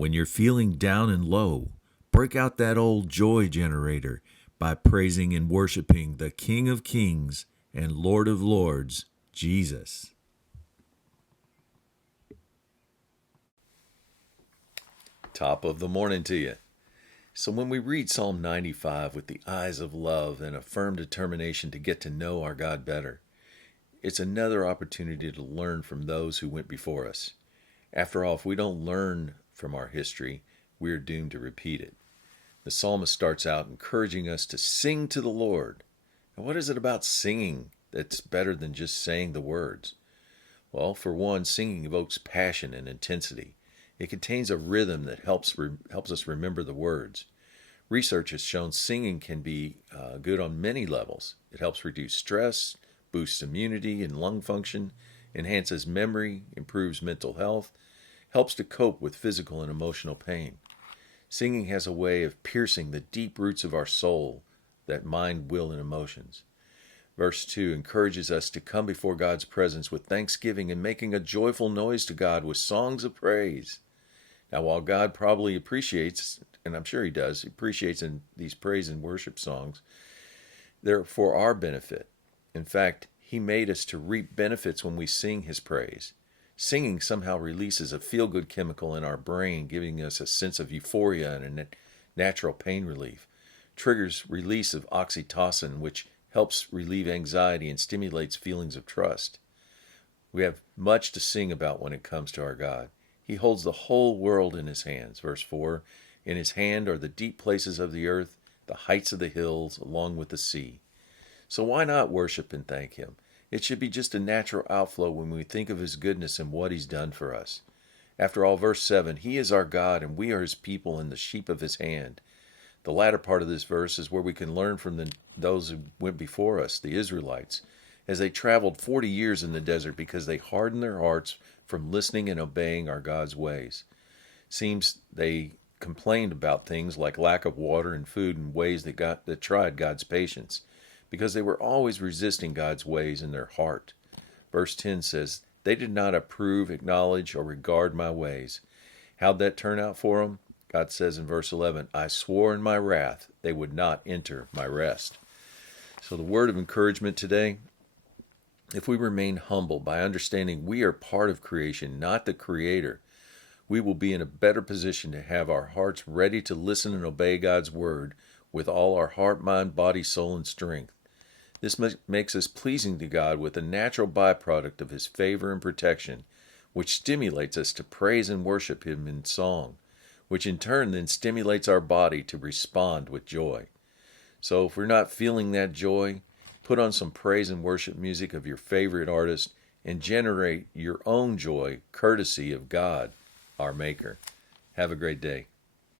When you're feeling down and low, break out that old joy generator by praising and worshiping the King of Kings and Lord of Lords, Jesus. Top of the morning to you. So when we read Psalm 95 with the eyes of love and a firm determination to get to know our God better, it's another opportunity to learn from those who went before us. After all, if we don't learn from our history, we are doomed to repeat it. The psalmist starts out encouraging us to sing to the Lord. And what is it about singing that's better than just saying the words? Well, for one, singing evokes passion and intensity. It contains a rhythm that helps us remember the words. Research has shown singing can be good on many levels. It helps reduce stress, boosts immunity and lung function, enhances memory, improves mental health, helps to cope with physical and emotional pain. Singing has a way of piercing the deep roots of our soul, that mind, will, and emotions. Verse 2 encourages us to come before God's presence with thanksgiving and making a joyful noise to God with songs of praise. Now, while God probably appreciates, and I'm sure He does, He appreciates in these praise and worship songs, they're for our benefit. In fact, He made us to reap benefits when we sing His praise. Singing somehow releases a feel-good chemical in our brain, giving us a sense of euphoria and a natural pain relief. Triggers release of oxytocin, which helps relieve anxiety and stimulates feelings of trust. We have much to sing about when it comes to our God. He holds the whole world in His hands. Verse 4, in His hand are the deep places of the earth, the heights of the hills, along with the sea. So why not worship and thank Him? It should be just a natural outflow when we think of His goodness and what He's done for us. After all, verse 7, He is our God and we are His people and the sheep of His hand. The latter part of this verse is where we can learn from those who went before us, the Israelites, as they traveled 40 years in the desert because they hardened their hearts from listening and obeying our God's ways. Seems they complained about things like lack of water and food in ways that tried God's patience, because they were always resisting God's ways in their heart. Verse 10 says, they did not approve, acknowledge, or regard my ways. How'd that turn out for them? God says in verse 11, I swore in my wrath they would not enter my rest. So the word of encouragement today, if we remain humble by understanding we are part of creation, not the Creator, we will be in a better position to have our hearts ready to listen and obey God's word with all our heart, mind, body, soul, and strength. This makes us pleasing to God with a natural byproduct of His favor and protection, which stimulates us to praise and worship Him in song, which in turn then stimulates our body to respond with joy. So if we're not feeling that joy, put on some praise and worship music of your favorite artist and generate your own joy courtesy of God, our Maker. Have a great day.